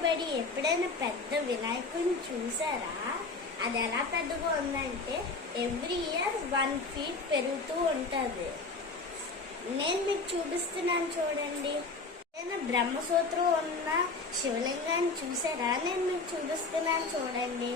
Everybody ఎప్పుడైనా పెద్ద వినాయకుడిని చూసారా? అది ఎలా పెద్దగా ఉందంటే ఎవ్రీ ఇయర్ 1 feet పెరుగుతూ ఉంటుంది. నేను మీకు చూపిస్తున్నాను చూడండి. నేను బ్రహ్మసూత్రం ఉన్న శివలింగాన్ని చూసారా? నేను మీకు చూపిస్తున్నాను చూడండి.